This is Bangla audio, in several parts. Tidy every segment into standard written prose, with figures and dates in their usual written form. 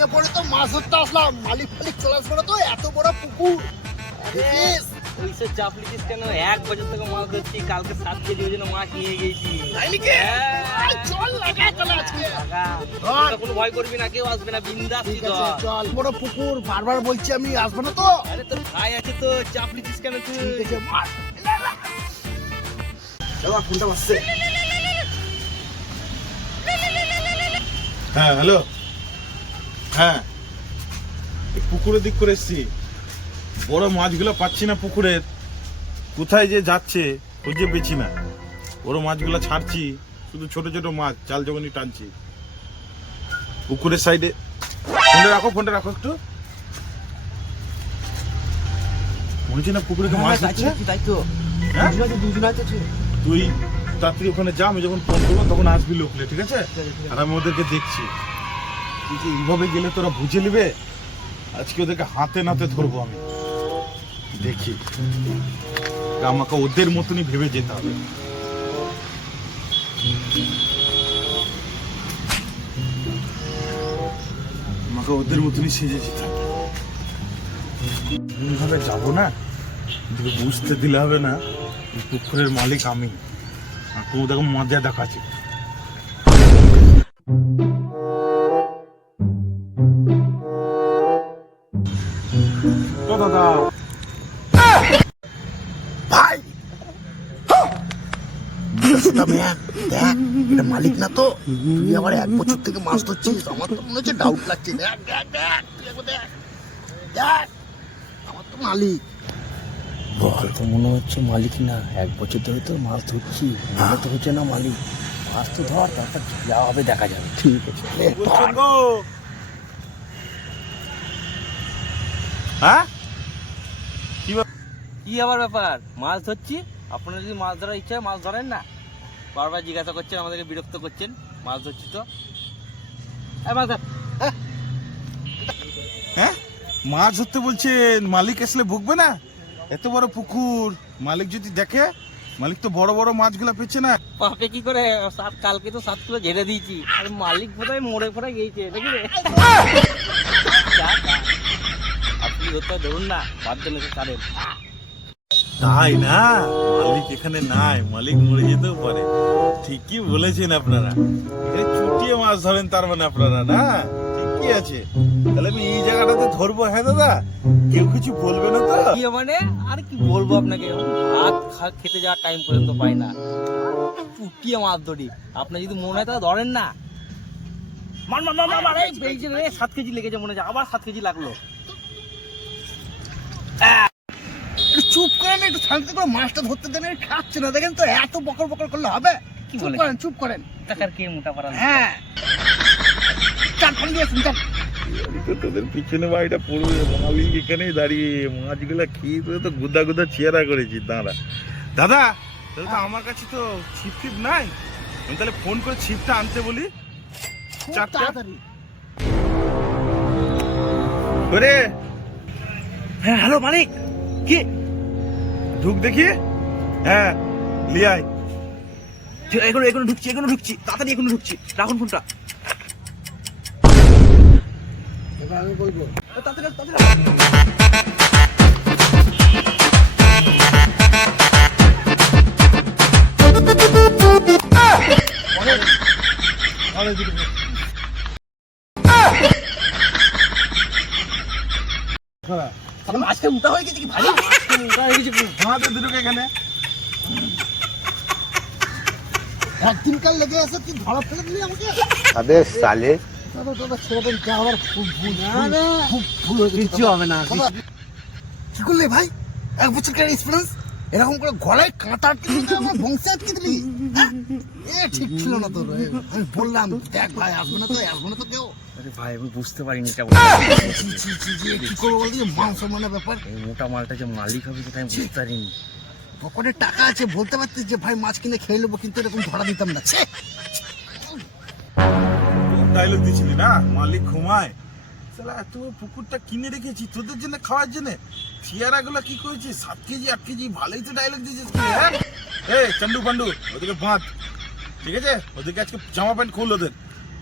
আজকে পরে তো মাছ ধরতে আসলাম, মালিক ফালিক চলে আসবে না তো, এত বড় পুকুর। ওইসব চাপ লিখিস কেন? 1 বছর থেকে মাছ ধরছি, কালকে 7 কেজি ওজনে মাছ নিয়ে গেছি। চল লাগা চলে আজকে। কোনো ভয় করবি না, কেউ আসবে না, বিন্দাস তুই ধর। চল, বড় পুকুর, বারবার বলছি আমি আসবো না তো। আরে তোর ভাই আছে তো, চাপ লিখিস কেন তুই? ঠিক আছে, মার। চলো, ফোনটা বাজছে। হ্যাঁ হ্যালো, হ্যাঁ পুকুরের দিক করে এসছি। বড় মাছগুলো পাচ্ছি না পুকুরের, কোথায় যে যাচ্ছে খুঁজে পেছি না। বড় মাছগুলো ছাড়ছি, শুধু ছোট ছোট মাছ জাল যখনই টানছি পুকুরের সাইডে। ফোনটা রাখো একটু। মনে হচ্ছে না পুকুরে মাছ হচ্ছে। তাই তো, হ্যাঁ? দুজন আছে। তুই তাড়াতাড়ি ওখানে যা, আমি যখন ফোন করবো তখন আসবি লোকলে, ঠিক আছে? আর আমি ওদেরকে দেখছি, তুই যে এইভাবে গেলে তোরা বুঝে নিবে। আজকে ওদেরকে হাতে নাতে ধরবো আমি, দেখি। আমাকে ওদের মতনই ভেবে যেতে হবে। আমাকে ওদের মতনই সেজে যেতে হবে। এইভাবে যাবো না, এদিকে বুঝতে দিলে হবে না এই পুকুরের মালিক আমি। আর তুমি দেখো মজা দেখাচ্ছি। ও দাদা ভাই, দেখ, এটা মালিক না তো। তুই আবার 1 বছর থেকে মাছ ধরছিস, আমার তো মনে হচ্ছে ডাউট লাগছে। দেখ দেখ দেখ, তুই একবার দেখ দেখ, আমার তো মালিক। বল, তো মনে হচ্ছে মালিক না। 1 বছর ধরে তো মাছ ধরছি, মনে তো হচ্ছে না মালিক। মাছ তো ধর, তারপর যা হবে দেখা যাবে। ঠিক আছে, বলছেন গো? হ্যাঁ, কি আবার ব্যাপার? মাছ ধরছি, আপনারা যদি মাছ ধরার ইচ্ছা হয় মাছ ধরেন না। বারবার জিজ্ঞাসা করছেন, আমাদেরকে বিরক্ত করছেন। মাছ ধরছি তো, মাছ ধর। হ্যাঁ, মাছ ধরতে বলছেন, মালিক আসলে ভুগবে না? এত বড় পুকুর, মালিক যদি দেখে, মালিক তো বড় বড় মাছগুলো পেয়েছে না। পাপে কি করে? কালকে তো 7 কিলো ঝেড়ে দিয়েছি। আর মালিক বোধহয় মরে ফোড়ে গিয়েছে নাকি রে? আপনি ধরতে ধরুন না, বাদ দেন এসে ছাড়েন। তাই না, মালিক এখানে নাই, মালিক মরে যেতেও পারে। ঠিকই বলেছেন আপনারা, এখানে চুটিয়ে মাছ ধরেন তার মানে আপনারা, না? ঠিকই আছে, তাহলে আমি এই জায়গাটাতে ধরবো। হ্যাঁ দাদা, কেউ কিছু বলবে না তো? কি মানে আর কি বলবো আপনাকে? ভাত খেতে যাওয়ার টাইম পর্যন্ত পাই না, চুটিয়ে মাছ ধরি। আপনার যদি মনে হয় তাহলে ধরেন না। মার মার মার মার, এই বেজে রে, 7 কেজি লেগেছে মনে হচ্ছে, আবার 7 কেজি লাগলো। একটু চুপ করেন, একটু শান্তি করে মাছটা ধরতে দেন। খাচ্ছে না, দেখেন তো, এত বকর বকর করলে হবে? কি চুপ বলে? করেন, চুপ করেন। টাকার কে মোটা পারা? হ্যাঁ, চার ফোন দিয়েছেন, চার। তোদের পিছনে বাড়িটা পড়বে, মালিক এখানেই দাঁড়িয়ে মাছগুলা খেয়ে তোদের তো গুদা গুদা চেয়ারা করেছি। দাঁড়া দাদা, তাহলে তো আমার কাছে তো ছিপ টিপ নাই, আমি তাহলে ফোন করে ছিপটা আনতে বলি। খুব চারটা তাড়াতাড়ি। করে হ্যাঁ, হ্যালো মালিক, কি? ঢুক দেখি। হ্যাঁ, লিয়াই। এখনো ঢুকছি, তাড়াতাড়ি এখনো ঢুকছি। রাখুন ফোনটা। এবার আমি বলবো। তাড়াতাড়ি তাড়াতাড়ি। মাছটা মোটা হয়ে গেছে কি ভাই? আমাদের দুটোকে এখানে একদিনকার লেগে আছে, তুই ধরা ফেলে দিলি আমাকে। अबे साले দাদা দাদা, ছেড়ে দেন, যা আমার খুব ভুল, খুব ভুল হয়ে গেছে। কিচ্ছু হবে না। দাদা, কি করলে ভাই? 1 বছরকার এক্সপিরিয়েন্স, এরকম করে গলায় কাঁটা আটকে দিলি, আমার বংশে আটকে দিলি। হ্যাঁ? এ ঠিক ছিল না তোর। আমি বললাম, দেখ ভাই, আসবে না তো কেউ। আরে ভাই, আমি বুঝতে পারিনি এটা। ছি, ছি, ছি, ছি, কি করবো বলতে, মান সম্মানের ব্যাপার। এই মোটা মালটা যে মালিক হবে সেটা আমি বুঝতে পারিনি। পকেটে টাকা আছে, বলতে পারতিস যে ভাই মাছ কিনে খেয়ে নেবো, কিন্তু এরকম ধরা দিতাম না। ছে! ডায়লগ দিছিলি না, মালিক ঘুমায়। শালা এত পুকুরটা কিনে রেখেছি তোদের জন্য, খাওয়ার জন্য। চেয়ারা গুলা কি করেছিস? 7 কেজি 8 কেজি, ভালোই তো ডায়লগ দিয়েছিস। হ্যাঁ, এই চান্ডু পান্ডু, ওদেরকে বাঁধ, ঠিক আছে? ওদেরকে আজকে জামা প্যান্ট খুল, ওদের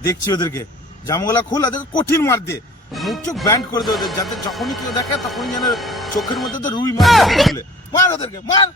দেখছি ওদেরকে জামাগুলা খুল আর দেখে কঠিন মার দে, মুখ চোখ ব্যান্ড করে দে ওদের, যাতে যখনই কেউ দেখে তখনই যেন চোখের মধ্যে তো রুই মার তুলে মার ওদেরকে মার।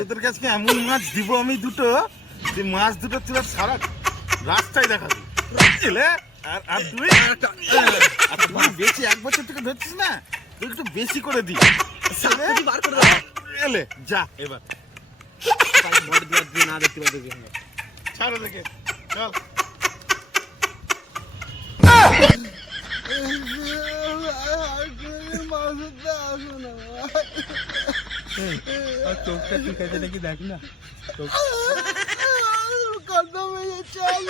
তোদের কাছে এমন মাছ দিব আমি দুটো, যে মাছ দুটো তোরা সারা রাস্তায় দেখাবি। এলে আর তুই বেশি 1 বছর থেকে ধরছিস না, তুই একটু বেশি করে দি। এলে যা এবার ছাড়ো দেখে চল। চোখটা ঠিক আছে নাকি দেখ না। কত মেয়ে চল